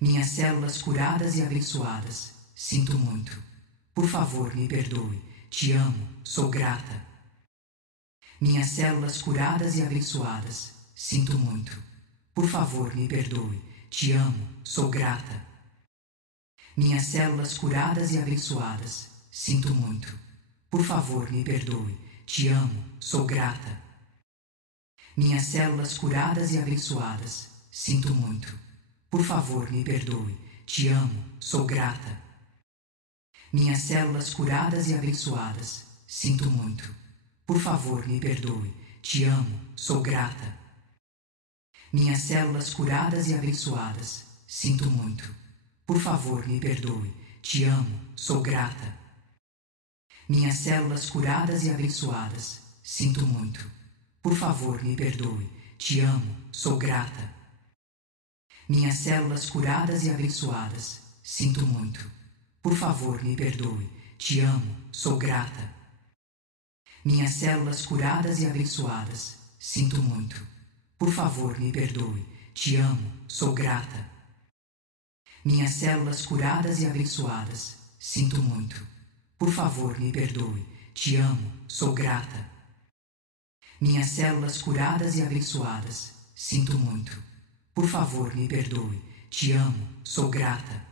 Minhas células curadas e abençoadas, sinto muito. Por favor, me perdoe. Te amo, sou grata. Minhas células curadas e abençoadas, sinto muito. Por favor, me perdoe. Te amo, sou grata. Minhas células curadas e abençoadas, sinto muito. Por favor, me perdoe. Te amo, sou grata. Minhas células curadas e abençoadas, sinto muito. Por favor, me perdoe. Te amo, sou grata. Minhas células curadas e abençoadas, sinto muito. Por favor, me perdoe. Te amo, sou grata. Minhas células curadas e abençoadas, sinto muito. Por favor, me perdoe. Te amo, sou grata. Minhas células curadas e abençoadas, sinto muito. Por favor, me perdoe. Te amo, sou grata. Minhas células curadas e abençoadas, sinto muito. Por favor, me perdoe. Te amo, sou grata. Minhas células curadas e abençoadas, sinto muito. Por favor, me perdoe. Te amo, sou grata. Minhas células curadas e abençoadas, sinto muito. Por favor, me perdoe. Te amo, sou grata. Minhas células curadas e abençoadas, sinto muito. Por favor, me perdoe. Te amo, sou grata.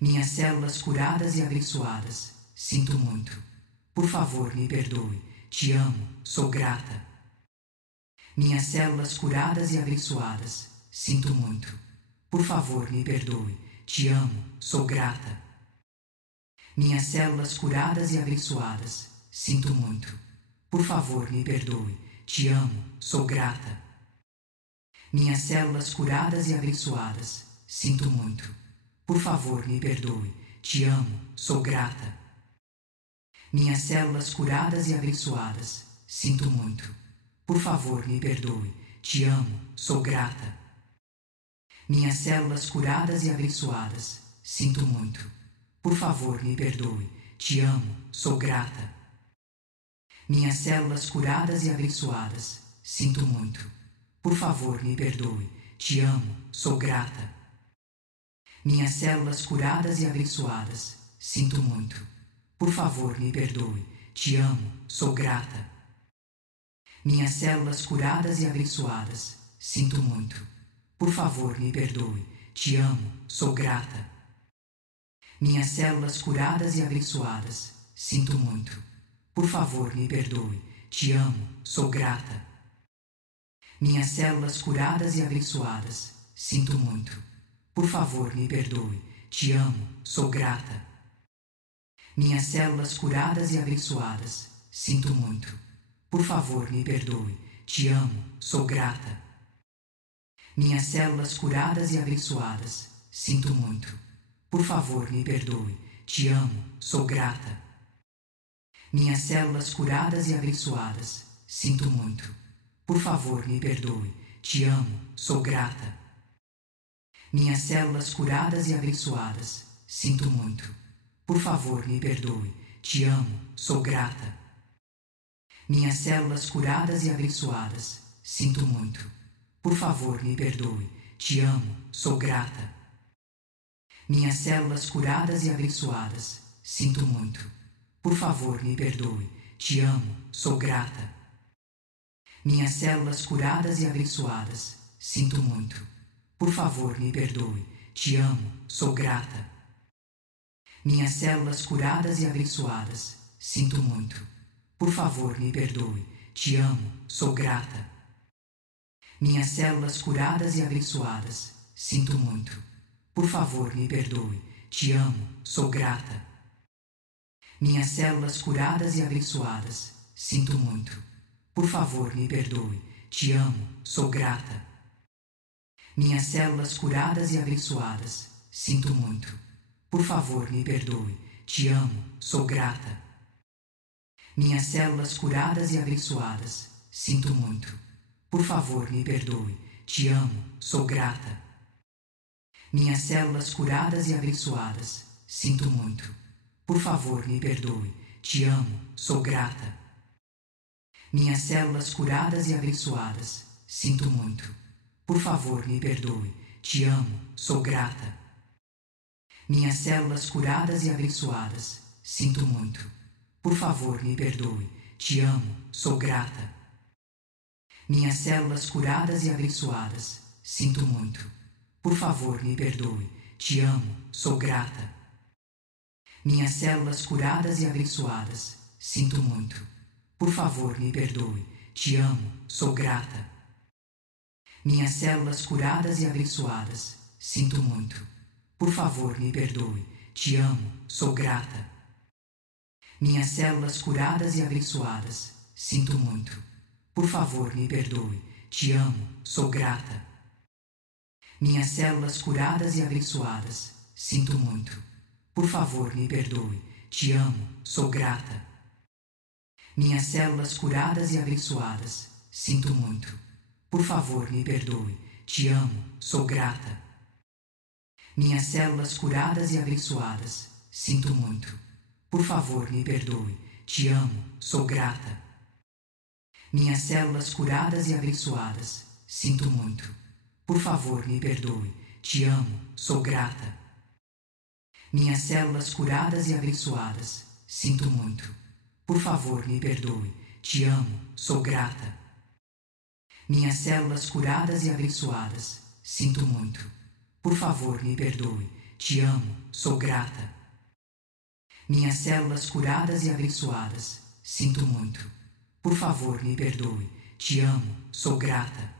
Minhas células curadas e abençoadas, sinto muito. Por favor, me perdoe. Te amo, sou grata. Minhas células curadas e abençoadas, sinto muito. Por favor, me perdoe. Te amo, sou grata. Minhas células curadas e abençoadas, sinto muito. Por favor, me perdoe. Te amo, sou grata. Minhas células curadas e abençoadas, sinto muito. Por favor, me perdoe. Te amo, sou grata. Minhas células curadas e abençoadas, sinto muito. Por favor, me perdoe. Te amo, sou grata. Minhas células curadas e abençoadas, sinto muito. Por favor, me perdoe. Te amo, sou grata. Minhas células curadas e abençoadas, sinto muito. Por favor, me perdoe. Te amo, sou grata. Minhas células curadas e abençoadas, sinto muito. Por favor, me perdoe. Te amo, sou grata. Minhas células curadas e abençoadas, sinto muito. Por favor, me perdoe. Te amo, sou grata. Minhas células curadas e abençoadas, sinto muito. Por favor, me perdoe. Te amo, sou grata. Minhas células curadas e abençoadas, sinto muito. Por favor, me perdoe. Te amo, sou grata. Minhas células curadas e abençoadas, sinto muito. Por favor, me perdoe. Te amo, sou grata. Minhas células curadas e abençoadas, sinto muito. Por favor, me perdoe. Te amo, sou grata. Minhas células curadas e abençoadas, sinto muito. Por favor, me perdoe. Te amo, sou grata. Minhas células curadas e abençoadas, sinto muito. Por favor, me perdoe. Te amo, sou grata. Minhas células curadas e abençoadas, sinto muito. Por favor, me perdoe. Te amo, sou grata. Minhas células curadas e abençoadas, sinto muito. Por favor, me perdoe. Te amo, sou grata. Minhas células curadas e abençoadas, sinto muito. Por favor, me perdoe. Te amo, sou grata. Minhas células curadas e abençoadas, sinto muito. Por favor, me perdoe. Te amo, sou grata. Minhas células curadas e abençoadas, sinto muito. Por favor, me perdoe. Te amo, sou grata. Minhas células curadas e abençoadas, sinto muito. Por favor, me perdoe. Te amo, sou grata. Minhas células curadas e abençoadas, sinto muito. Por favor, me perdoe. Te amo, sou grata. Minhas células curadas e abençoadas, sinto muito. Por favor, me perdoe. Te amo, sou grata. Minhas células curadas e abençoadas, sinto muito. Por favor, me perdoe. Te amo, sou grata. Minhas células curadas e abençoadas, sinto muito. Por favor, me perdoe. te amo, sou grata. Minhas células curadas e abençoadas, sinto muito. Por favor, me perdoe, te amo, sou grata. Minhas células curadas e abençoadas, sinto muito. Por favor, me perdoe, te amo, sou grata. Minhas células curadas e abençoadas, sinto muito. Por favor, me perdoe, te amo, sou grata. Minhas células curadas e abençoadas, sinto muito. Por favor, me perdoe, te amo, sou grata. Minhas células curadas e abençoadas, sinto muito. Por favor, me perdoe, te amo, sou grata. Minhas células curadas e abençoadas, sinto muito. Por favor, me perdoe, te amo, sou grata. Minhas células curadas e abençoadas, sinto muito. Por favor, me perdoe, te amo, sou grata. Minhas células curadas e abençoadas, sinto muito. Por favor, me perdoe, te amo, sou grata. Minhas células curadas e abençoadas, sinto muito. Por favor, me perdoe, te amo, sou grata. Minhas células curadas e abençoadas, sinto muito. Por favor, me perdoe, te amo, sou grata. Minhas células curadas e abençoadas, sinto muito. Por favor, me perdoe, te amo, sou grata. Minhas células curadas e abençoadas, sinto muito. Por favor, me perdoe, te amo, sou grata.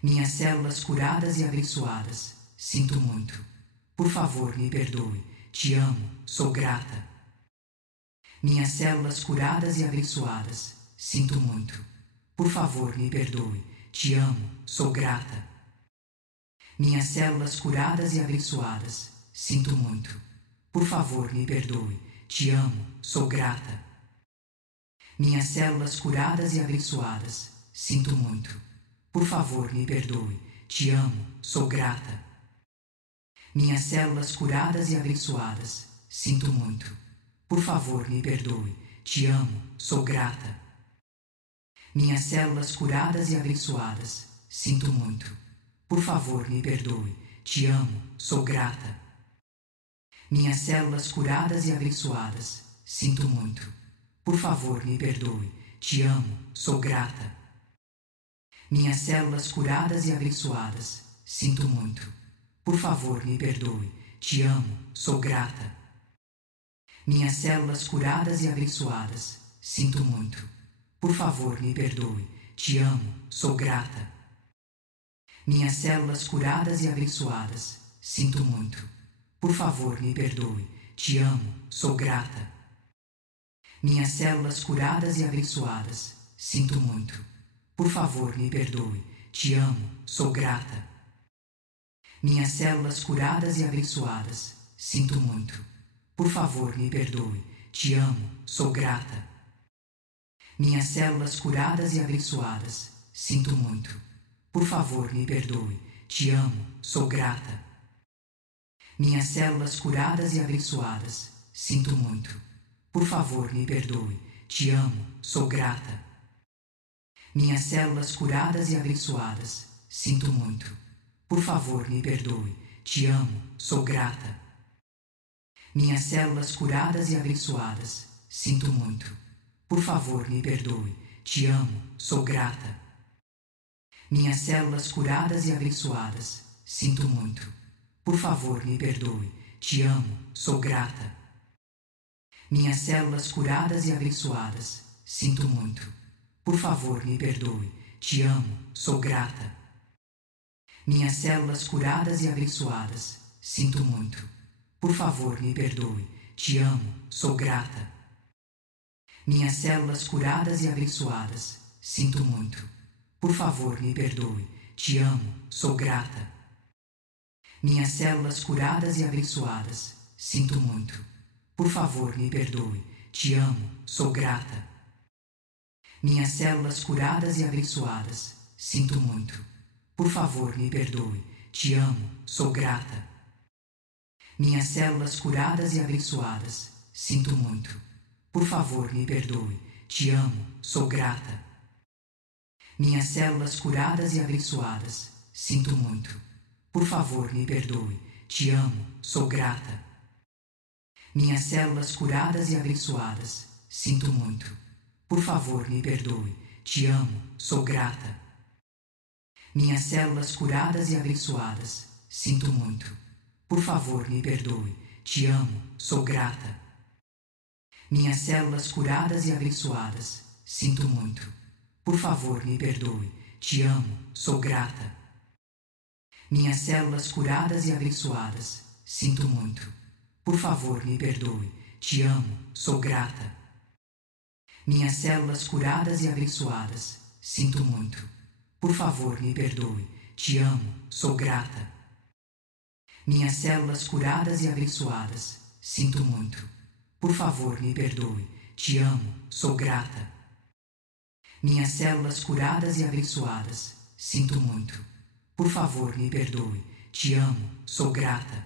Minhas células curadas e abençoadas, sinto muito. Por favor, me perdoe, te amo, sou grata. Minhas células curadas e abençoadas, sinto muito. Por favor, me perdoe, te amo, sou grata. Minhas células curadas e abençoadas, sinto muito. Por favor, me perdoe, te amo, sou grata. Minhas células curadas e abençoadas, sinto muito. Por favor, me perdoe, te amo, sou grata. Minhas células curadas e abençoadas, sinto muito. Por favor, me perdoe, te amo, sou grata. Minhas células curadas e abençoadas, sinto muito. Por favor, me perdoe, te amo, sou grata. Minhas células curadas e abençoadas, sinto muito. Por favor, me perdoe, te amo, sou grata. Minhas células curadas e abençoadas, sinto muito. Por favor, me perdoe, te amo, sou grata. Minhas células curadas e abençoadas, sinto muito. Por favor, me perdoe, te amo, sou grata. Minhas células curadas e abençoadas, sinto muito. Por favor, me perdoe, te amo, sou grata. Minhas células curadas e abençoadas, sinto muito. Por favor, me perdoe, te amo, sou grata. Minhas células curadas e abençoadas, sinto muito. Por favor, me perdoe, te amo, sou grata. Minhas células curadas e abençoadas, sinto muito. Por favor, me perdoe, te amo, sou grata. Minhas células curadas e abençoadas, sinto muito. Por favor, me perdoe, te amo, sou grata. Minhas células curadas e abençoadas, sinto muito. Por favor, me perdoe, te amo, sou grata. Minhas células curadas e abençoadas, sinto muito. Por favor, me perdoe, te amo, sou grata. Minhas células curadas e abençoadas, sinto muito. Por favor, me perdoe, te amo, sou grata. Minhas células curadas e abençoadas, sinto muito. Por favor, me perdoe, te amo, sou grata. Minhas células curadas e abençoadas, sinto muito. Por favor, me perdoe, te amo, sou grata. Minhas células curadas e abençoadas, sinto muito. Por favor, me perdoe, te amo, sou grata. Minhas células curadas e abençoadas, sinto muito. Por favor, me perdoe, te amo, sou grata. Minhas células curadas e abençoadas, sinto muito. Por favor, me perdoe, te amo, sou grata. Minhas células curadas e abençoadas, sinto muito. Por favor, me perdoe, te amo, sou grata. Minhas células curadas e abençoadas, sinto muito. Por favor, me perdoe. Te amo, sou grata. Minhas células curadas e abençoadas. Sinto muito. Por favor, me perdoe. Te amo, sou grata. Minhas células curadas e abençoadas. Sinto muito. Por favor, me perdoe. Te amo, sou grata. Minhas células curadas e abençoadas. Sinto muito. Por favor, me perdoe. Te amo, sou grata. Minhas células curadas e abençoadas. Sinto muito. Por favor, me perdoe. Te amo, sou grata. Minhas células curadas e abençoadas. Sinto muito. Por favor, me perdoe. Te amo, sou grata. Minhas células curadas e abençoadas. Sinto muito. Por favor, me perdoe. Te amo, sou grata. Minhas células curadas e abençoadas. Sinto muito. Por favor, me perdoe. Te amo, sou grata.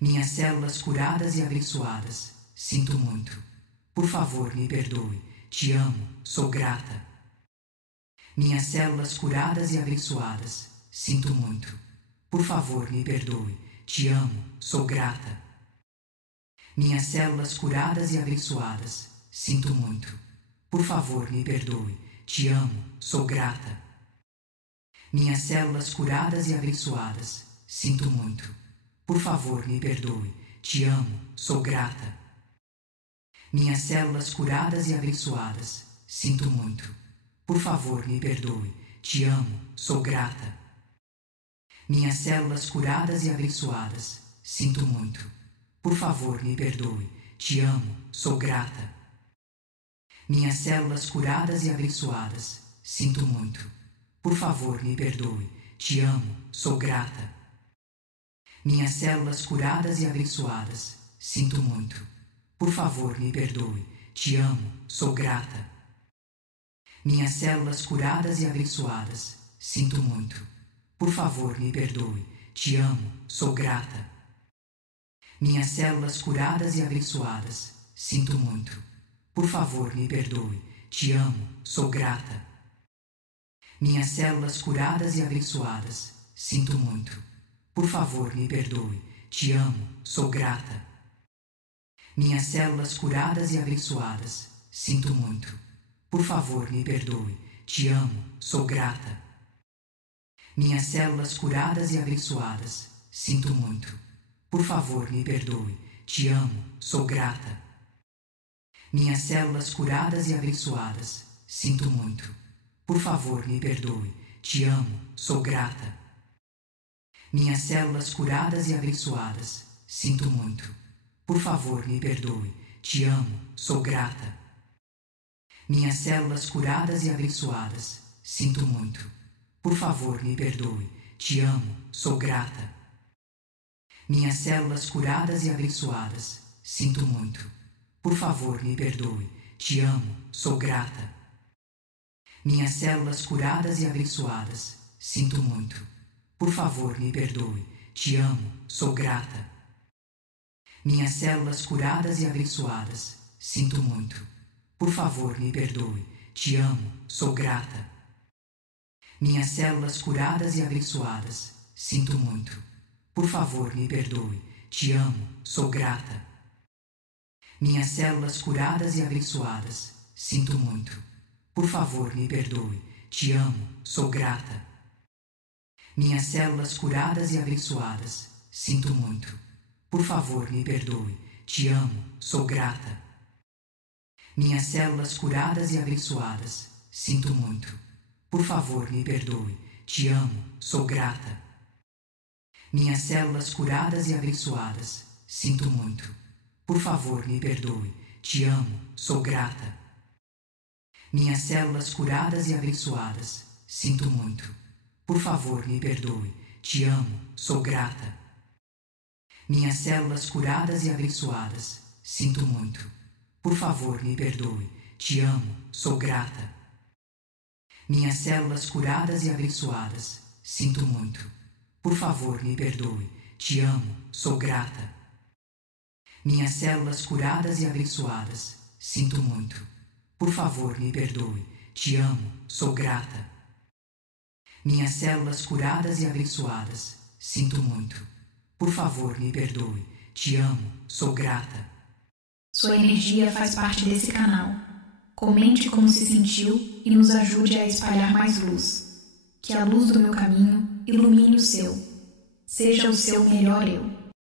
Minhas células curadas e abençoadas. Sinto muito. Por favor, me perdoe. Te amo, sou grata. Minhas células curadas e abençoadas. Sinto muito. Por favor, me perdoe. Te amo, sou grata. Minhas células curadas e abençoadas. Sinto muito. Por favor, me perdoe. Te amo, sou grata. Minhas células curadas e abençoadas. Sinto muito. Por favor, me perdoe. Te amo, sou grata. Minhas células curadas e abençoadas. Sinto muito. Por favor, me perdoe. Te amo, sou grata. Minhas células curadas e abençoadas. Sinto muito. Por favor, me perdoe. Te amo, sou grata. Minhas células curadas e abençoadas. Sinto muito. Por favor, me perdoe. Te amo, sou grata. Minhas células curadas e abençoadas. Sinto muito. Por favor, me perdoe. Te amo, sou grata. Minhas células curadas e abençoadas. Sinto muito. Por favor, me perdoe. Te amo, sou grata. Minhas células curadas e abençoadas. Sinto muito. Por favor, me perdoe. Te amo, sou grata. Minhas células curadas e abençoadas. Sinto muito. Por favor, me perdoe. Te amo, sou grata. Minhas células curadas e abençoadas. Sinto muito. Por favor, me perdoe. Te amo, sou grata. Minhas células curadas e abençoadas. Sinto muito. Por favor, me perdoe. Te amo, sou grata. Minhas células curadas e abençoadas. Sinto muito. Por favor, me perdoe. Te amo, sou grata. Minhas células curadas e abençoadas. Sinto muito. Por favor, me perdoe. Te amo, sou grata. Minhas células curadas e abençoadas. Sinto muito. Por favor, me perdoe. Te amo, sou grata. Minhas células curadas e abençoadas. Sinto muito. Por favor, me perdoe. Te amo, sou grata. Minhas células curadas e abençoadas. Sinto muito. Por favor, me perdoe. Te amo, sou grata. Minhas células curadas e abençoadas. Sinto muito. Por favor, me perdoe. Te amo, sou grata. Minhas células curadas e abençoadas. Sinto muito. Por favor, me perdoe. Te amo, sou grata. Minhas células curadas e abençoadas. Sinto muito. Por favor, me perdoe. Te amo, sou grata. Minhas células curadas e abençoadas. Sinto muito. Por favor, me perdoe. Te amo, sou grata. Minhas células curadas e abençoadas. Sinto muito. Por favor, me perdoe. Te amo, sou grata. Minhas células curadas e abençoadas. Sinto muito. Por favor, me perdoe. Te amo, sou grata. Minhas células curadas e abençoadas. Sinto muito. Por favor, me perdoe. Te amo, sou grata. Minhas células curadas e abençoadas. Sinto muito. Por favor, me perdoe. Te amo, sou grata. Minhas células curadas e abençoadas. Sinto muito. Por favor, me perdoe. Te amo, sou grata. Minhas células curadas e abençoadas. Sinto muito. Por favor, me perdoe. Te amo, sou grata. Minhas células curadas e abençoadas, sinto muito. Por favor, me perdoe. Te amo, sou grata. Sua energia faz parte desse canal. Comente como se sentiu e nos ajude a espalhar mais luz. Que a luz do meu caminho ilumine o seu. Seja o seu melhor eu.